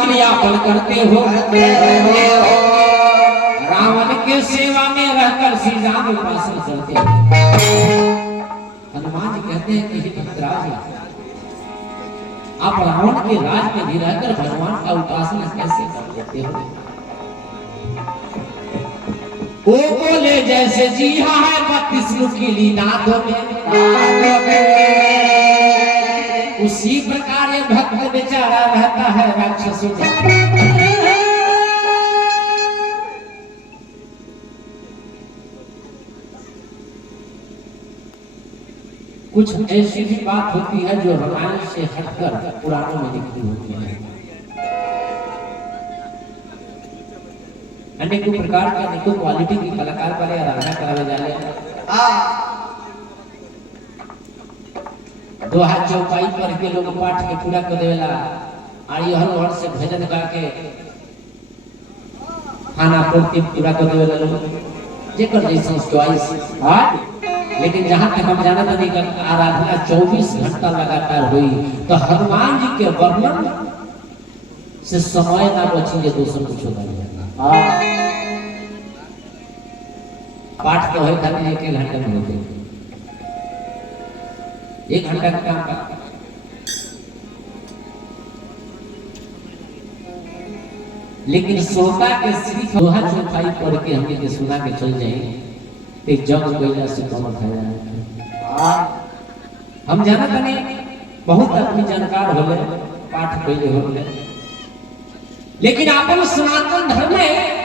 अनिल यापन करते हो, रावण के सेवा में रहकर श्री राम उपासना करते हो। हनुमान जी कहते हैं कि धर्मराज, आप रावण के राज में भी रहकर भगवान का उपासना कैसे कर लेते हो? वो बोले जैसे जी हाँ है 32 नुकीली नादों में, उसी प्रकार ये भक्त बेचारा रहता है राक्षसों में। कुछ ऐसी भी बात होती है जो रामायण से हटकर पुराणों में लिखी होती है। अनेकों प्रकार के अनेकों क्वालिटी की कलाकार पर आराधना करावे जाले। दोहा चौपाई पर के लोग पाठ के पूरा कर देवेला, आड़ी हर हर से भजन गा के खाना पूर्ति पूरा कर देवेला लोग, जेकर जैसा चॉइस। हां, लेकिन जहां तक हम जानत नहीं कि आराधना 24 घंटा लगातार हुई, तो हनुमान जी के वर्णन से समय ना बची जे दूसरा कुछ हो जाए। पाठ तो है खाली 1 घंटा में होते, 1 घंटा का काम का। लेकिन सोता के श्री दोहा चौपाई पढ़ के हमने के सुना के चल जाए एक जग कोयला से कम खाया। हम जानत नहीं, बहुत आदमी जानकार होले, पाठ पहले होले, लेकिन आपन सनातन धर्म में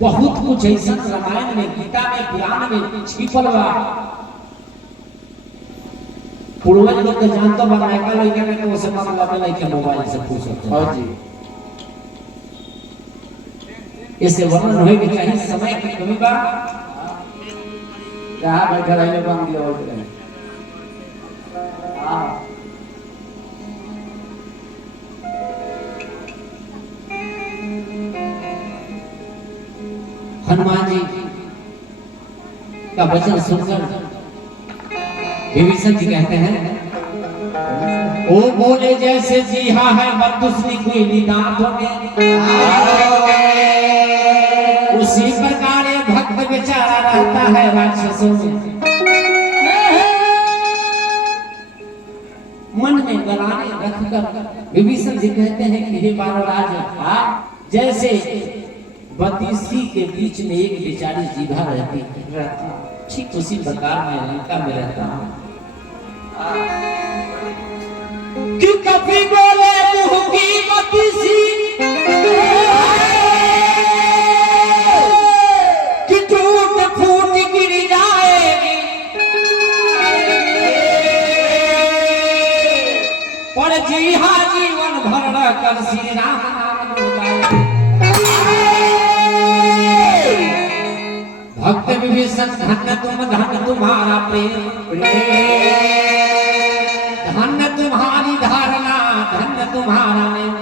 बहुत कुछ ऐसा रामायण में, गीता में, पुराण में छिपल बा। पूर्वज लोग जानतो बा, नायका लइका में तो से मतलब नहीं के मोबाइल से पूछ सकते। हां जी, इसे वर्णन होए के चाहिए, समय की कमी बा। जहाँ बैठा रहे बांग दिया बोलते हैं। हनुमान जी का वचन सुनकर विभीषण जी कहते हैं, ओ बोले जैसे जी हाँ है 32 निकीली दांतों में, उसी प्रकार ये भक्त बेचारा रहता है राक्षसों में। मन में गलाने रखकर विभीषण जी कहते हैं कि हे बानराज, जैसे 32 के बीच में एक बेचारी जीभा रहती है, ठीक उसी प्रकार मैं लंका में रहता हूँ। कि कभी बोले मुँह की 32 जी हाँ जीवन भर कर श्री राम नाम गुणगाए। भक्त विभीषण धन्य तुम, धन्य तुम्हारा प्रेम, धन्य तुम्हारी धारणा, धन्य तुम्हारा नेम।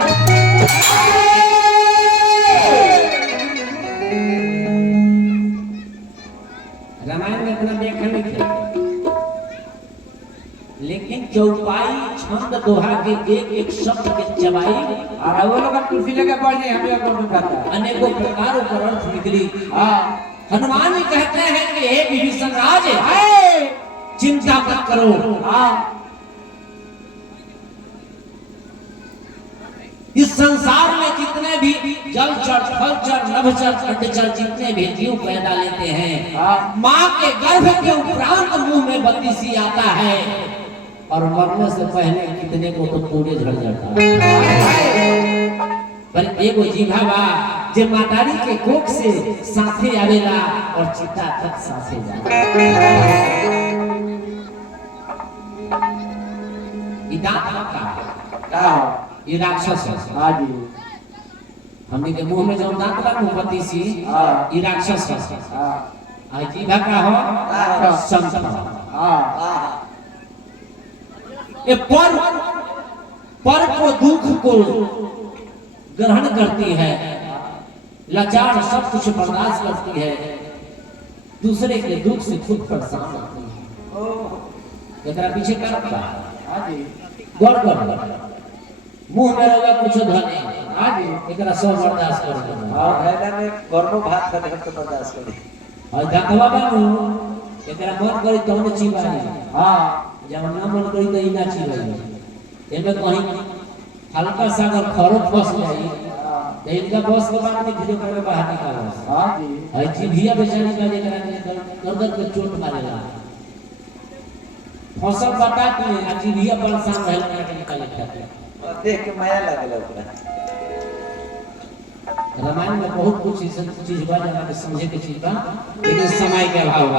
रामायण में इतना देखा नहीं था, लेकिन चौपाई छंद दोहा के एक शब्द के चबाई और वो लोग कुर्सी लेके बैठ जाए, हमें और खाता अनेकों प्रकार पर अर्थ निकली। हनुमान जी कहते हैं कि हे विभीषण राज, चिंता मत करो। इस संसार में जितने भी जलचर, थलचर, नभचर, अंडचर जितने भी जीव पैदा लेते हैं, माँ के गर्भ के उपरांत मुंह में 32 आता है, और मरने से पहले कितने को तो पूरे झड़ जाता है। पर एगो जीभा बा जे मातारी के कोख से साथे आवेला और चिता तक साथे जाला। ये राक्षस है। हां जी, हमने के मुंह में जो दांत बा मुंह 32 ये राक्षस है। हां, जीभा का हो संत। हां, ये पर को दुख को ग्रहण करती है, लाचार सब कुछ बर्दाश्त करती है, दूसरे के दुख से खुद परेशान होती है। एकरा पीछे कारण बा गौर कर, मुंह में रगा कुछ धनी आज एकरा सब बर्दाश्त कर हां हैला में गर्म भात खा के बर्दाश्त करे और दातवा बानू एकरा मन करी तौने चिबाई हां जब ना मन करी त इना चिबाई एमे कहीं हल्का सा अगर खरो फंस जाई तो इनका बस के बाद में धीरे करके बाहर निकालो हां जी है जीभिया बेचारी का एकरा दर्द के चोट मारेला फसल बता के जीभिया परेशान रहल के निकाले खातिर देख के माया लागल ओकरा रामायण में बहुत कुछ ऐसा चीज बा जहाँ के समझे के चीज बा लेकिन समय के अभाव बा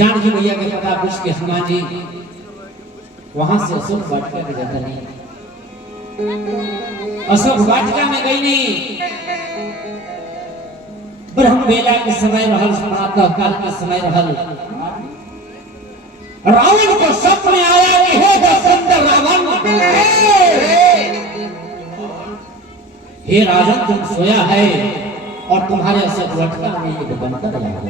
जानकी मैया के पता पूछ के हनुमान जी वहां से अशोक वाटिका के जाता नहीं अशोक वाटिका में गई नहीं ब्रह्म बेला के समय रहल प्रातः काल के समय रहल रावण को सपने आया कि हे दशरथ रावण हे राजन तुम सोया है और तुम्हारे अशोक वाटिका में एक बनकर आया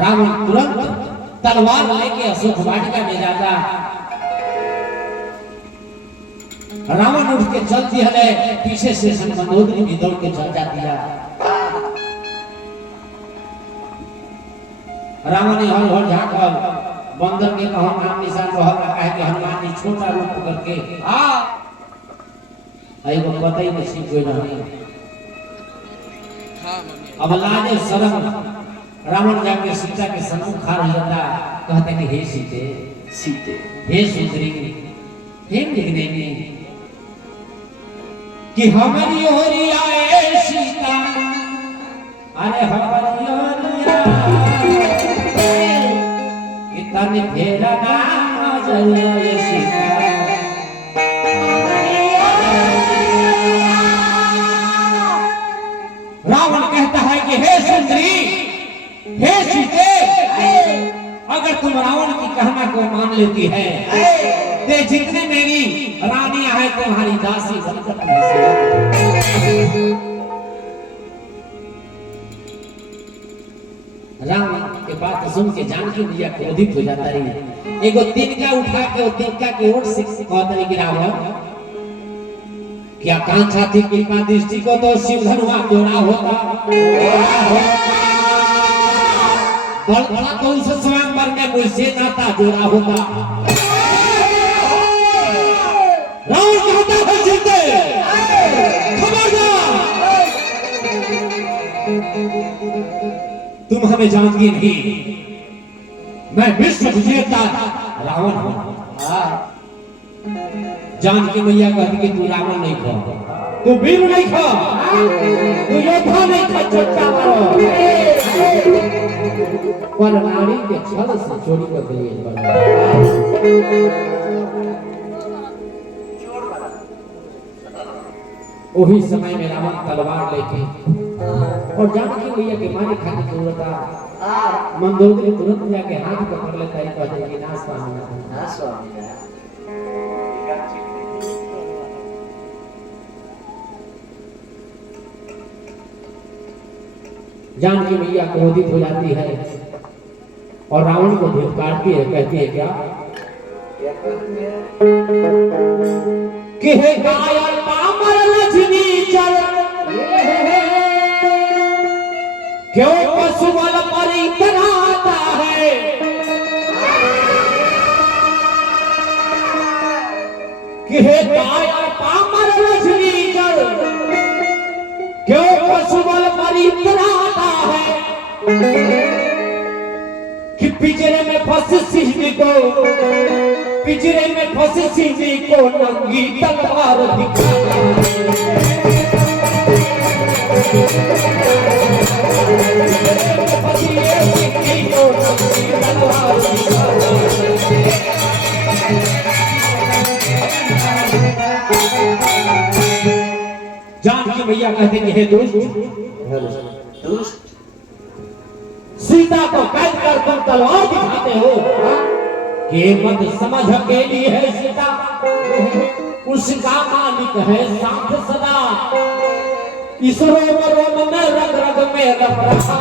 रावण तुरंत तलवार लेके अशोक वाटिका में जाता रावण उठ के चल दिया पीछे से मंदोदरी भी दौड़ के चल जाती है रावण ने हर हर झांकल बंदर के कहो नाम निशान रहल कहे कि हनुमान जी छोटा रूप करके एगो पता ही नहीं कोई नहीं अब लाजे शर्म रावण जाके सीता के सम्मुख खड़ा हो जाता कहते कि हे सीते सीते हे सुंदरी हे निगनेनी कि हमारी ओरी आए सीता अरे हमारी ओरी कि तने फेरा ना जरिए सीता रावण कहता है कि हे सुंदरी हे सीते अगर तुम रावण की कहना को मान लेती है ते जितने मेरी रानियां हैं तुम्हारी दासी बनकर रावण के बात सुन के जानकी मैया क्रोधित हो जाता रही एगो तिनका उठा के वो तिनका के ओर से कहता कि रावण क्या कांक्षा थी कृपा दृष्टि को तो शिव धनुआ जोड़ा होता बड़ा तो उस स्वयंवर में मुझसे नाता जोड़ा होगा रावण कहता है सीते खबरदार तुम हमें जानती नहीं मैं विश्व विजेता रावण हूं जानकी मैया कहती कि तू रावण नहीं खा तू वीर नहीं खा तू योद्धा नहीं खा चोटा मारो पर नारी के छल से चोरी कर लिए वही समय में रावण तलवार लेके और जानकी मैया के मारे खाने की जरूरत मंदोदरी तुरंत जाके हाथ पकड़ लेता है कहते कि ना स्वामी जानकी मैया क्रोधित हो जाती है और रावण को धिक्कारती है कहती है क्या कि हे कायर पामर लक्ष्मी चल क्यों पशुबल पर इतराता है कि हे कायर पामर लक्ष्मी चल क्यों पशुबल पर इतराता है कि पिंजरे में फंसे सिंह को पिंजरे में फंसे सिंह को नंगी तलवार जानकी मैया कहते कि हे दुष्ट सीता को कैद कर तुम तलवार दिखाते हो कि मत समझ अकेली है सीता उसका मालिक है साथ सदा इस रोम रोम में रग रग में रग रहा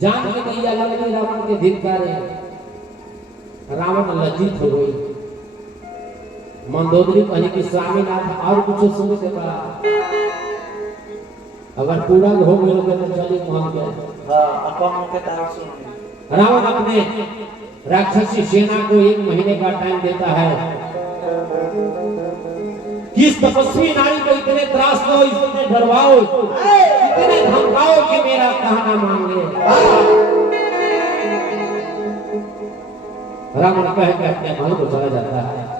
जान के मैया लगनी रावण के धिक्कारे। रावण लज्जित हो गई। मंदोदरी कहने की स्वामीनाथ और कुछ सुन के बड़ा अगर पूरा हो गए तो चली पहुंच गए। हाँ कम के तार सुन। रावण अपने राक्षसी सेना को 1 महीने का टाइम देता है। किस तपस्वी नारी को इतने त्रास दो, इतने डरवाओ, इतने धमकाओ कि मेरा कहना मान ले। रावण कह के अपने महल को चला जाता है।